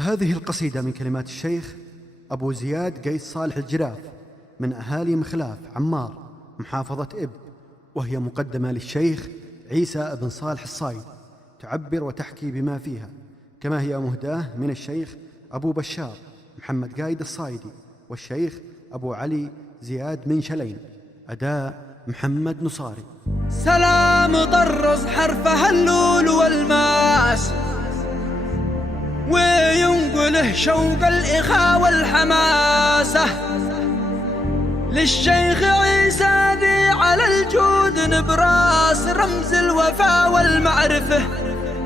هذه القصيدة من كلمات الشيخ أبو زياد قيس صالح الجراف من أهالي مخلاف عمار محافظة إب، وهي مقدمة للشيخ عيسى بن صالح الصايد، تعبر وتحكي بما فيها، كما هي مهداة من الشيخ أبو بشار محمد قايد الصايدي والشيخ أبو علي زياد من شلين، أداء محمد نصاري. سلام طرز حرفها اللول والماس، وينقله شوق الإخاء والحماسة، للشيخ عيسى ذي على الجود نبراس، رمز الوفاء والمعرفة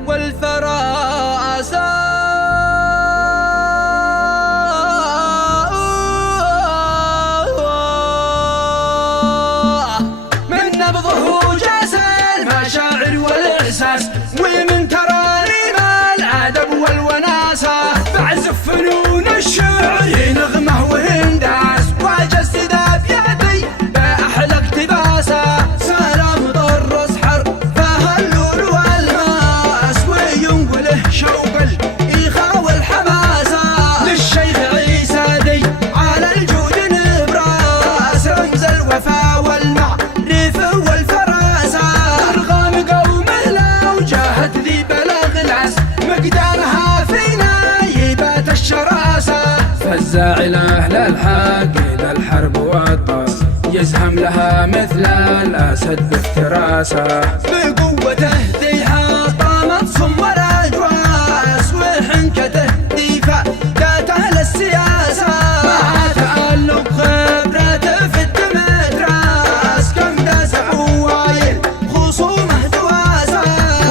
والفراسة. من نبضه جاس المشاعر والإحساس، ومن ترانيم الأدب والوناسة، بعزف فنون الشعر نغمه وهنداس، واجسد بيدي بأحلى اقتباسه. سلام ضرس حرفها اللول والماس، وينقله شوق الإخاء والحماسة، للشيخ عيسى ذي على الجود نبراس، رمز الوفاء والمعرفة والفراسة. أرغام قومه لو جاهد ذي بلغ العز، مقدارها فينا يبات الشراسة. فزاع لأهل الحق إذا الحرب والطاس، يزهم لها مثل الأسد بافتراسه. بقوته ذي حطمت صم الأجواس، وحنكته ذي فائدته للسياسة. مع تألق خبرته في الدمتراس، كم داسع وايل خصومه دواسة.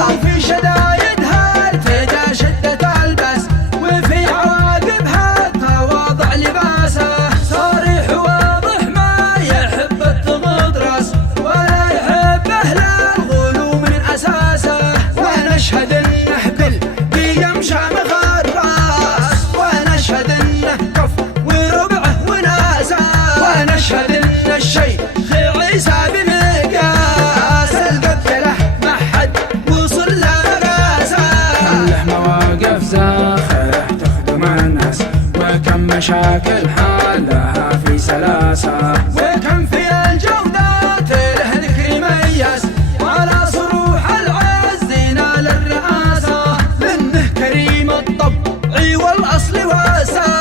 وفي شدايدها ارتجى شدة البس، وفي عواقبها تواضع لباسه. صريح واضح ما يحب التمطرس، ولا يحب أهل الغلو من أساسه. ونشهد انه بالقيم شامخ الراس، ونشهد انه كف وربعه وناسه. ونشهد ان الشيخ عيسى بمقاس القبله ما حد وصل له مقاسه. له مواقف زاخره تخدم الناس، وكم مشاكل حلها في سلاسه. وكم في الجودات له ذكر يميز، وعلى صروح العز ينال الرئاسه. منه كريم الطبع والأصل والساسة،